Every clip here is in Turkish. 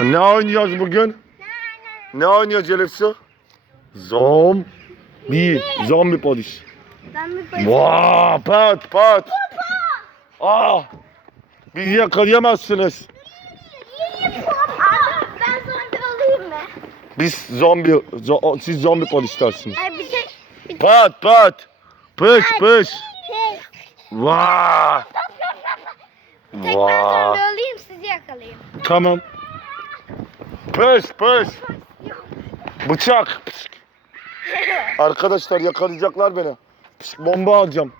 Ne oynuyoruz bugün? Ne oynuyoruz Elif Su? Zombi. Zombi polis. Vaa pat pat. Aa. Bizi yakalayamazsınız. Ben bir olayım mı? Biz zombi, zo- siz zombi polislersiniz. Ay bir şey. Pat pat. Pış pış. şey. Vaa. Tek ben Vaa. bir olayım sizi yakalayayım. Tamam. Pış pış. Bıçak. Pış. Arkadaşlar yakalayacaklar beni. Pış, bomba alacağım.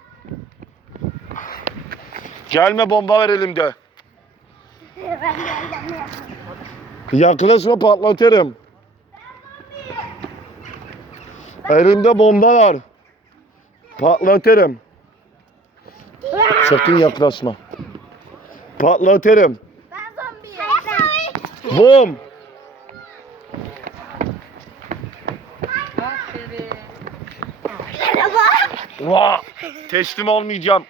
Gelme bomba ver elimde. Ben geldim. Yaklaşma patlatırım. Elimde bomba var. Patlatırım. Sakın yaklaşma. Patlatırım. Ben Merhaba. Vaa. Teslim olmayacağım.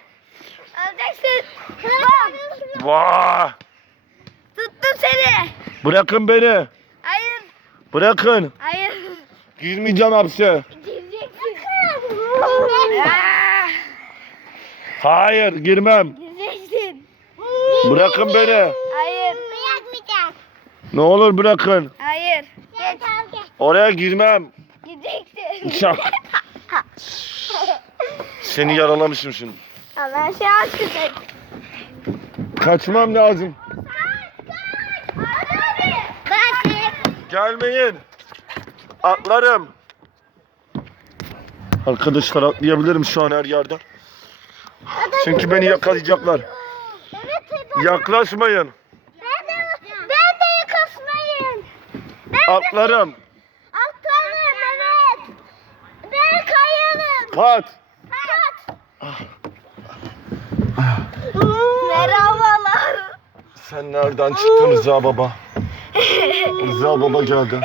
Öleceksin. Vaa. Tuttum seni. Bırakın beni. Hayır. Bırakın. Hayır. Girmeyeceğim hapse. Gireceksin. Hayır girmem. Gireceksin. Bırakın beni. Hayır. Bırakmayacağım. Ne olur bırakın. Hayır. Geç. Oraya girmem. Çak. Seni yaralamışım şimdi. Ya ben şey açtım. Kaçmam lazım. Gelmeyin. Atlarım. Arkadaşlar atlayabilirim şu an her yerden. Çünkü beni yakalayacaklar. Yaklaşmayın. Ben de, ben de Atlarım. atlarım evet. Ben Pat. Kaç. Merhabalar. Sen nereden çıktın Rıza baba? Rıza baba geldi.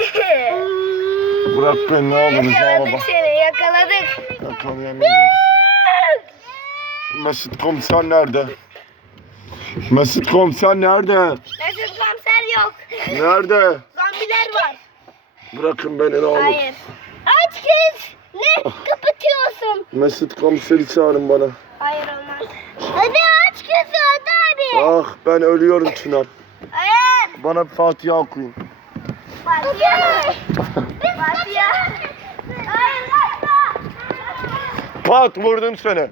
Bırak beni ne olur Rıza baba. seni yakaladık. Yakalayamayacaksın. Mesut komiser nerede? Mesut komiser nerede? Mesut komiser yok. Nerede? Zombiler var. Bırakın beni ne olur. Hayır. Aç kız. Ne kapatıyorsun? Mesut komiseri çağırın bana. Hayır olmaz. Hadi aç kız hadi abi. Ah ben ölüyorum Çınar. Hayır. Bana bir Fatiha okuyun. Fatiha. Fatiha. Hayır. Pat vurdum seni.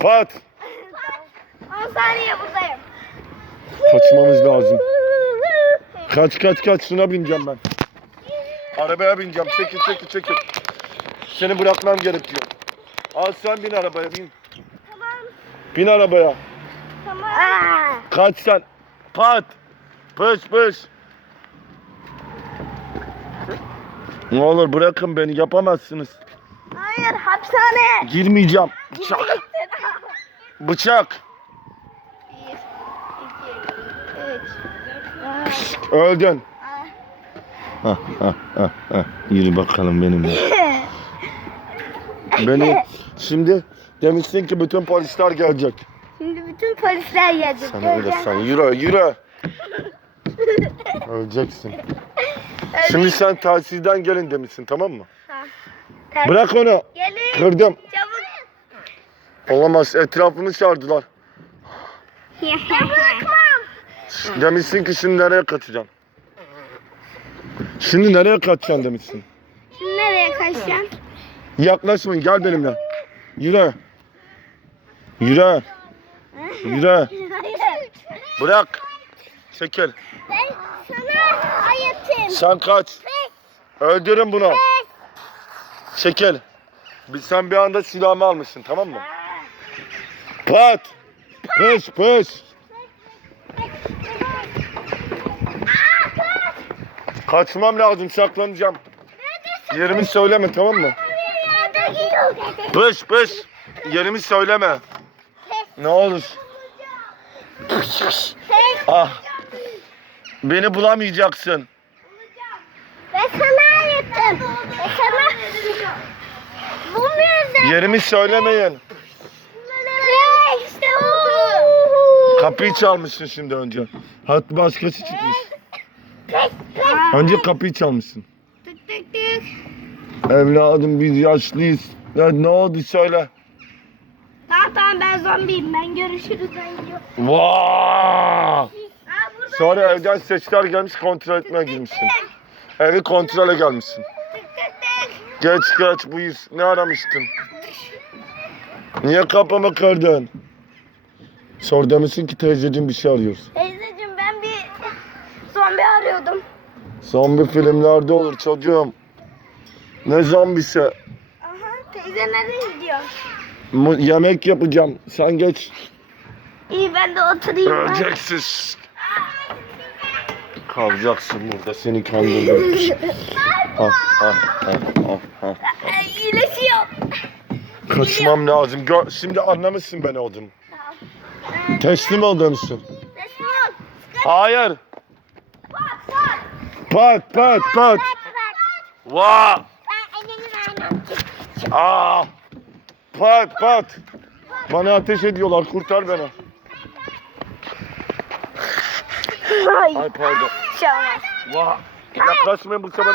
Pat. 10 saniye buradayım. Kaçmamız lazım. Kaç kaç kaç şuna bineceğim ben. Arabaya bineceğim. Çekil çekil çekil. Seni bırakmam gerekiyor. Al sen bin arabaya bin. Tamam. Bin arabaya. Tamam. Kaç sen. Pat. Pış pış. Ne olur bırakın beni yapamazsınız. Hayır hapishane. Girmeyeceğim. Bıçak. Bıçak. Bir, iki, üç. Öldün. Hah, hah, hah, hah. Yürü bakalım benimle. Beni şimdi demişsin ki bütün polisler gelecek. Şimdi bütün polisler gelecek. Sen öyle sen yürü yürü. Öleceksin. Şimdi sen telsizden gelin demişsin tamam mı? Ters- Bırak onu. Gelin. Kırdım. Çabuk. Olamaz etrafını sardılar. Bırakmam. Demişsin ki şimdi nereye kaçacaksın? Şimdi nereye kaçacaksın demişsin. Şimdi nereye kaçacaksın? Yaklaşmayın gel benimle. Yürü. Yürü. Yürü. Bırak. Çekil. Ben sana ayatayım. Sen kaç. Öldürün bunu. Çekil. Bir- Sen bir anda silahımı almışsın tamam mı? Pat. Pış pış. Kaçmam lazım saklanacağım. Yerimi söyleme tamam mı? Pış pış. Yerimi söyleme. Ne olur. Ah. Beni bulamayacaksın. Ben sana ayettim. Ben sana... Bu müzik. Yerimi söylemeyin. İşte. Kapıyı çalmışsın şimdi önce. Hat başkası çıkmış. Önce kapıyı çalmışsın. Tık tık tık. Evladım biz yaşlıyız. Ya ne oldu söyle. Tamam tamam ben zombiyim. Ben görüşürüz ben gidiyorum. Vaa! Aa burada. Sonra evden sesler gelmiş kontrol etmeye girmişsin. Evi kontrole gelmişsin. Tık tık tık. Geç geç buyur. Ne aramıştın? Niye kapımı kırdın? Sor demişsin ki teyzeciğim bir şey arıyoruz. Teyzeciğim ben bir zombi arıyordum. Zombi filmlerde olur çocuğum. Ne zombisi? Aha teyze nereye gidiyor? Mu- yemek yapacağım. Sen geç. İyi ben de oturayım. bari. Öleceksiz. Kalacaksın burada seni kandırdım. Ha, ha, ha, ha, ha. Ay, İyileşiyor. Kaçmam lazım. Gör, şimdi anlamışsın ben oldum. Teslim ol demişsin. Teslim ol. Hayır. Bak bak. Pat pat pat. Bak. Ben. Aa. Pat pat. Bana ateş ediyorlar. Kurtar beni. Ay. Pardon. Vaa. Yaklaşmayın bu sefer